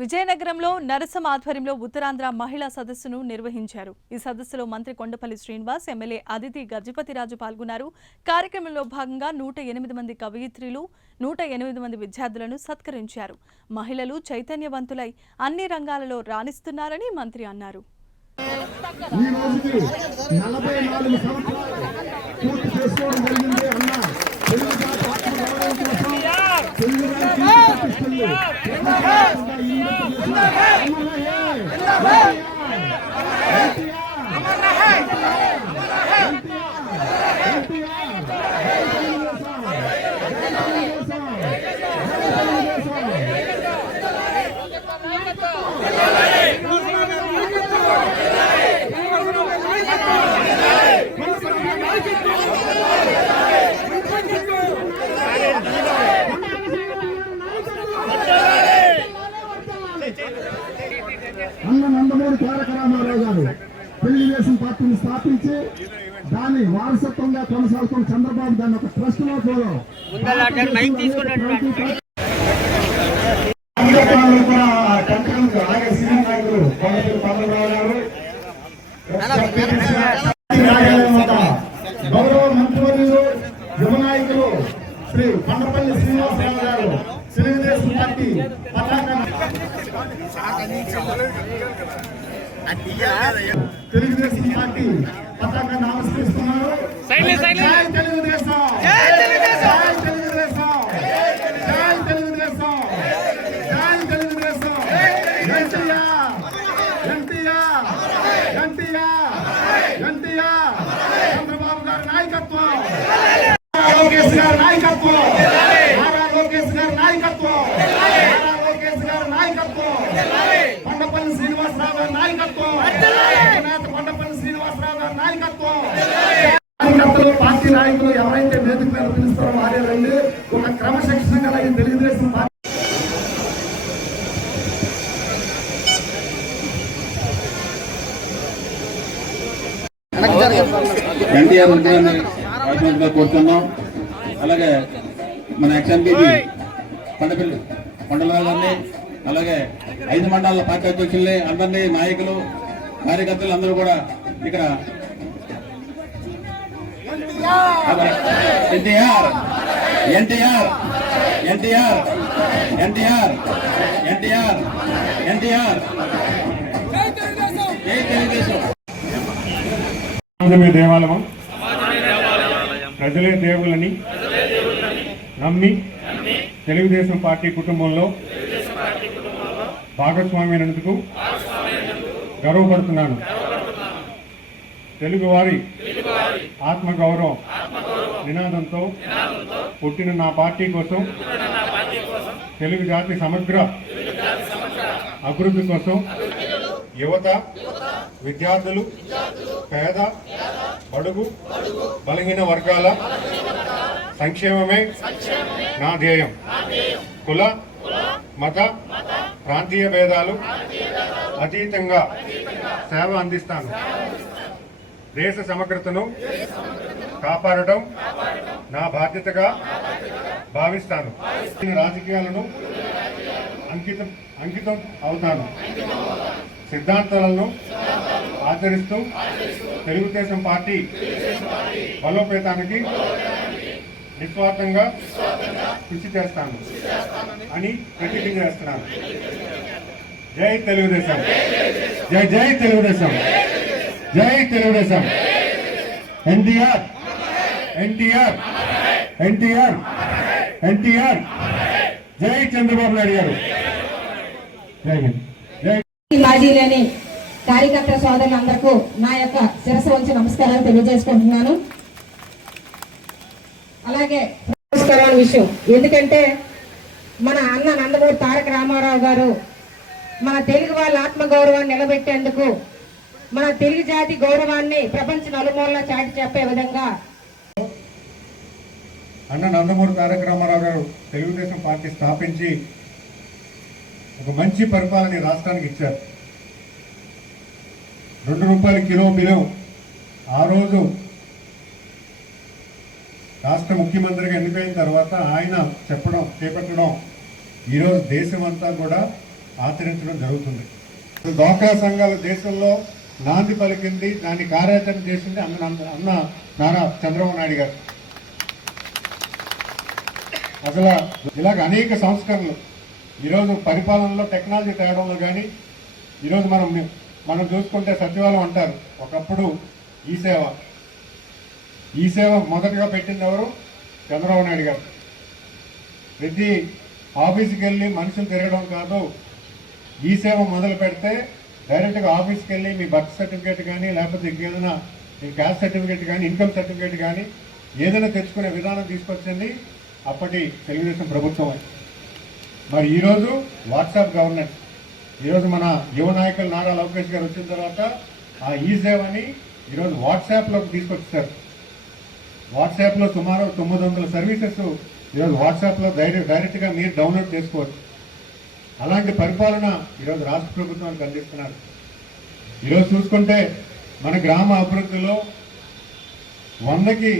విజయనగరంలో నరసం ఆధ్వర్యంలో ఉత్తరాంధ్ర మహిళా సదస్సును నిర్వహించారు. ఈ సదస్సులో మంత్రి కొండపల్లి శ్రీనివాస్, ఎమ్మెల్యే అదితి గజపతిరాజు పాల్గొన్నారు. కార్యక్రమంలో భాగంగా 108 మంది కవయిత్రులు, 108 మంది విద్యార్థులను సత్కరించారు. మహిళలు చైతన్యవంతులై అన్ని రంగాలలో రాణిస్తున్నారని మంత్రి అన్నారు. అన్న నందమూరి తారక రామారావు గారు తెలుగుదేశం పార్టీని స్థాపించి దాన్ని వారసత్వంగా కొనసాగుతున్న చంద్రబాబు దాన్ని ఒక ట్రస్ట్ లో కూడా గౌరవ మంత్రివర్యులు యువ నాయకులు శ్రీ కొండపల్లి శ్రీనివాసరావు గారు తెలుగుదేశం పార్టీ తెలుగుదేశం పార్టీ పతాకాన్ని ఆవిష్కరిస్తున్నారు. తెలుగుదేశం చంద్రబాబు గారి నాయకత్వం, లోకేష్ గారి నాయకత్వం, లోకేష్ గారి నాయకత్వం, లోకేష్ గారి నాయకత్వం, కొండపల్లి శ్రీనివాసరావు గారి నాయకత్వం, కొండపల్లి శ్రీనివాసరావు గారి నాయకత్వం. పార్టీ నాయకులు ఎవరైతే వేదిక మీద పిలుస్తారో వారే రండి. ఒక క్రమశిక్షణ గల తెలుగుదేశం పార్టీ ఎన్టీఆర్ కోరుతున్నాం. అలాగే మన ఎక్స్ఎంపీజీ కొండలరావు గారిని, అలాగే 5 మండలాల పార్టీ అధ్యక్షుల్ని, అందరినీ, నాయకులు, కార్యకర్తలు అందరూ కూడా ఇక్కడ ఎన్టీఆర్ ఎన్టీఆర్ ఎన్టీఆర్ ఎన్టీఆర్ ఎన్టీఆర్ ఎన్టీఆర్ జై తెలుగుదేశం. దేవాలయం ప్రజలే దేవుళ్ళని నమ్మి తెలుగుదేశం పార్టీ కుటుంబంలో భాగస్వామ్యమైనందుకు గర్వపడుతున్నాను. తెలుగువారి ఆత్మగౌరవం నినాదంతో పుట్టిన నా పార్టీ కోసం, తెలుగు జాతి సమగ్ర అభివృద్ధి కోసం యువత, విద్యార్థులు, పేద, బడుగు, బలహీన వర్గాల సంక్షేమమే నా ధ్యేయం. కుల, మత, ప్రాంతీయ భేదాలు అతీతంగా సేవ అందిస్తాను. దేశ సమగ్రతను కాపాడటం నా బాధ్యతగా భావిస్తాను. రాజకీయాలను అంకితం అవుతాను. సిద్ధాంతాలను ఆచరిస్తూ తెలుగుదేశం పార్టీ బలోపేతానికి నిస్వార్థంగా కృషి చేస్తాను అని ప్రతిజ్ఞ చేస్తున్నాను. జై తెలుగుదేశం, జై జై తెలుగుదేశం, జై తెలుగుదేశం. ఎన్టీఆర్ ఎన్టీఆర్ ఎన్టీఆర్ ఎన్టీఆర్ జై చంద్రబాబు నాయుడు గారు. జై హింద్. మాజీలేని కార్యకర్త సోదరులందరికీ నా యొక్క శిరస్సు వంచి నమస్కారాలు తెలియజేసుకుంటున్నాను. అలాగే నమస్కారాల విషయం ఎందుకంటే మన అన్న నందమూరి తారక రామారావు గారు మన తెలుగు వాళ్ళ ఆత్మగౌరవాన్ని నిలబెట్టేందుకు, మన తెలుగు జాతి గౌరవాన్ని ప్రపంచ నలుమూలలా చాటి చెప్పే విధంగా అన్న నందమూరి తారక రామారావు గారు తెలుగుదేశం పార్టీ స్థాపించి ఒక మంచి పరిపాలన రాష్ట్రానికి ఇచ్చారు. ₹2 కిలో బియ్యం ఆ రోజు రాష్ట్ర ముఖ్యమంత్రిగా ఎన్నికైన తర్వాత ఆయన చేపట్టడం ఈరోజు దేశం అంతా కూడా ఆచరించడం జరుగుతుంది. డ్వాక్రా సంఘాలు దేశంలో నాంది పలికింది, దాన్ని కార్యాచరణ చేసింది అన్న నారా చంద్రబాబు నాయుడు గారు. అసలు ఇలాగ అనేక సంస్కరణలు ఈరోజు పరిపాలనలో టెక్నాలజీ తేడంలో కానీ ఈరోజు మనం చూసుకుంటే సచివాలయం అంటారు, ఒకప్పుడు ఈ సేవ మొదటగా పెట్టింది ఎవరు? చంద్రబాబు నాయుడు గారు. ప్రతి ఆఫీస్కి వెళ్ళి మనుషులు తిరగడం కాదు, ఈ సేవ మొదలు పెడితే డైరెక్ట్గా ఆఫీస్కి వెళ్ళి మీ బర్త్ సర్టిఫికేట్ కానీ లేకపోతే ఇంకేదైనా మీ క్యాస్ట్ సర్టిఫికేట్ కానీ ఇన్కమ్ సర్టిఫికేట్ కానీ ఏదైనా తెచ్చుకునే విధానం తీసుకొచ్చింది అప్పటి తెలుగుదేశం ప్రభుత్వం. మరి ఈరోజు వాట్సాప్ గవర్నెన్స్, ఈరోజు మన యువ నాయకులు నారా లోకేష్ గారు వచ్చిన తర్వాత ఆ ఈ సేవని ఈరోజు వాట్సాప్లోకి తీసుకొచ్చారు. వాట్సాప్లో సుమారు 900 సర్వీసెస్ ఈరోజు వాట్సాప్లో డైరెక్ట్గా మీరు డౌన్లోడ్ చేసుకోవచ్చు. అలాంటి పరిపాలన ఈరోజు రాష్ట్ర ప్రభుత్వానికి అందిస్తున్నారు. ఈరోజు చూసుకుంటే మన గ్రామ అభివృద్ధిలో 100కి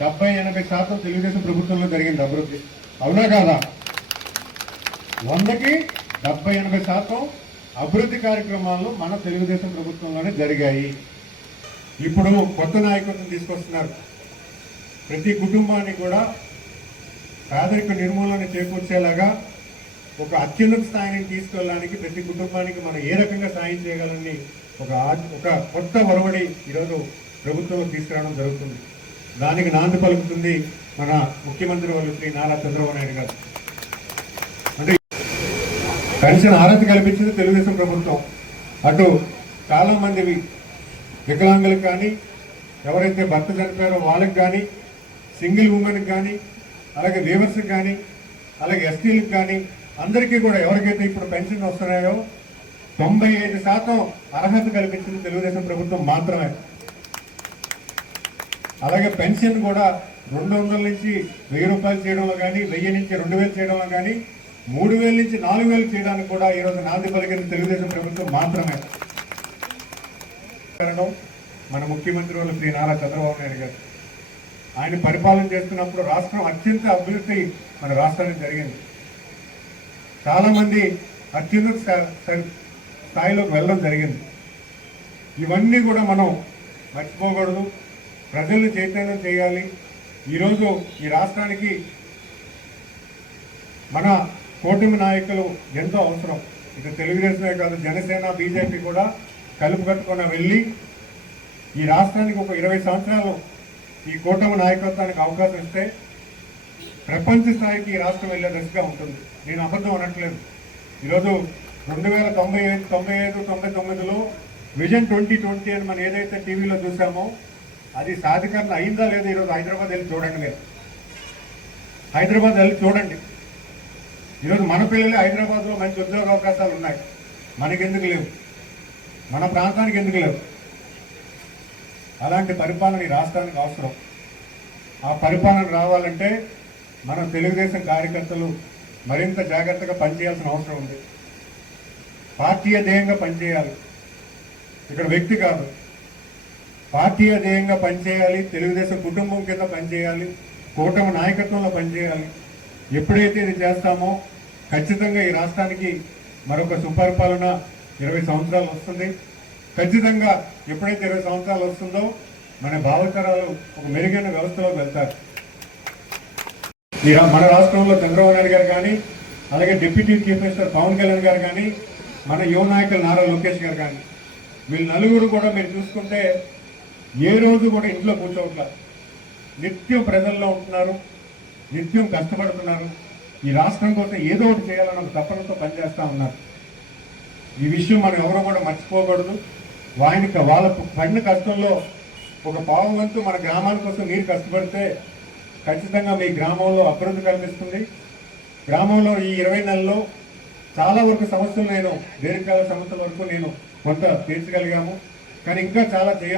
70-80% తెలుగుదేశం ప్రభుత్వంలో జరిగింది అభివృద్ధి. అవునా కాదా? 100కి 70-80% అభివృద్ధి కార్యక్రమాలు మన తెలుగుదేశం ప్రభుత్వంలోనే జరిగాయి. ఇప్పుడు కొత్త నాయకత్వం తీసుకొస్తున్నారు. ప్రతి కుటుంబాన్ని కూడా పేదరిక నిర్మూలన చేకూర్చేలాగా ఒక అత్యున్నత స్థాయిని తీసుకెళ్ళడానికి ప్రతి కుటుంబానికి మనం ఏ రకంగా సాయం చేయగలని ఒక కొత్త ఒరవడి ఈరోజు ప్రభుత్వంలో తీసుకురావడం జరుగుతుంది. దానికి నాంది పలుకుతుంది మన ముఖ్యమంత్రి వాళ్ళు శ్రీ నారా చంద్రబాబు నాయుడు గారు. అంటే పెన్షన్ అర్హత కల్పించింది తెలుగుదేశం ప్రభుత్వం. అటు చాలా మంది వికలాంగులకు కానీ, ఎవరైతే భర్త చనిపోయారో వాళ్ళకి కానీ, సింగిల్ ఉమెన్కి కానీ, అలాగే వేవర్స్కి కానీ, అలాగే ఎస్టీలకు కానీ అందరికీ కూడా ఎవరికైతే ఇప్పుడు పెన్షన్ వస్తున్నాయో 95% అర్హత కల్పించింది తెలుగుదేశం ప్రభుత్వం మాత్రమే. అలాగే పెన్షన్ కూడా 200 నుంచి 1000 రూపాయలు చేయడంలో కానీ, 1000 నుంచి 2000 చేయడంలో కానీ, 3000 నుంచి 4000 చేయడానికి కూడా ఈరోజు నాంది పలికిన తెలుగుదేశం ప్రభుత్వం మాత్రమే. మన ముఖ్యమంత్రి వాళ్ళు శ్రీ నారా చంద్రబాబు నాయుడు గారు ఆయన పరిపాలన చేస్తున్నప్పుడు రాష్ట్రం అత్యంత అభివృద్ధి మన రాష్ట్రానికి జరిగింది. చాలా మంది అత్యున్నత స్థాయిలోకి వెళ్ళడం జరిగింది. ఇవన్నీ కూడా మనం మర్చిపోకూడదు, ప్రజల్ని చైతన్యం చేయాలి. ఈరోజు ఈ రాష్ట్రానికి మన కూటమి నాయకులు ఎంతో అవసరం. ఇక తెలుగుదేశమే కాదు, జనసేన, బీజేపీ కూడా కలుపుకట్టుకుని వెళ్ళి ఈ రాష్ట్రానికి ఒక 20 సంవత్సరాలు ఈ కూటమి నాయకత్వానికి అవకాశం ఇస్తే ప్రపంచ స్థాయికి ఈ రాష్ట్రం వెళ్ళే దశగా ఉంటుంది. నేను అబద్ధం అనట్లేదు. ఈరోజు 2095-99లో విజన్ 2020 అని మనం ఏదైతే టీవీలో చూసామో అది సాధికారణ అయిందా లేదా ఈరోజు హైదరాబాద్ వెళ్ళి చూడండి. మీరు హైదరాబాద్ వెళ్ళి చూడండి. ఈరోజు మన పిల్లలే హైదరాబాద్లో మంచి ఉద్యోగ అవకాశాలు ఉన్నాయి, మనకెందుకు లేవు? మన ప్రాంతానికి ఎందుకు లేవు? అలాంటి పరిపాలన ఈ రాష్ట్రానికి అవసరం. ఆ పరిపాలన రావాలంటే మనం తెలుగుదేశం కార్యకర్తలు మరింత జాగ్రత్తగా పనిచేయాల్సిన అవసరం ఉంది. పార్టీయ ధ్యేయంగా పనిచేయాలి. ఇక్కడ వ్యక్తి కాదు, పార్టీయ ధ్యేయంగా పనిచేయాలి. తెలుగుదేశం కుటుంబం కింద పనిచేయాలి, కూటమి నాయకత్వంలో పనిచేయాలి. ఎప్పుడైతే ఇది చేస్తామో ఖచ్చితంగా ఈ రాష్ట్రానికి మరొక సుపరిపాలన 20 సంవత్సరాలు వస్తుంది. ఖచ్చితంగా ఎప్పుడైతే 20 సంవత్సరాలు వస్తుందో మన భావితరాలు ఒక మెరుగైన వ్యవస్థలోకి వెళ్తారు. మన రాష్ట్రంలో చంద్రబాబు నాయుడు గారు కానీ, అలాగే deputy chief minister Pawan Kalyan గారు కానీ, మన యువ నాయకులు నారా లోకేష్ గారు కానీ, వీళ్ళు నలుగురు కూడా మీరు చూసుకుంటే ఏ రోజు కూడా ఇంట్లో కూర్చోవట్లేదు. నిత్యం ప్రజల్లో ఉంటున్నారు, నిత్యం కష్టపడుతున్నారు. ఈ రాష్ట్రం కోసం ఏదో ఒకటి చేయాలన్న తపనతో పనిచేస్తూ ఉన్నారు. ఈ విషయం మనం ఎవరో కూడా మర్చిపోకూడదు. వాళ్ళ పడిన కష్టంలో ఒక పావు వంతు మన గ్రామాల కోసం మీరు కష్టపడితే ఖచ్చితంగా మీ గ్రామంలో అభివృద్ధి కల్పిస్తుంది. గ్రామంలో ఈ 20 నెలల్లో చాలా వరకు సమస్యలు దీర్ఘకాల సమస్యల వరకు కొంత తీర్చగలిగాము. కానీ ఇంకా చాలా చేయాలి.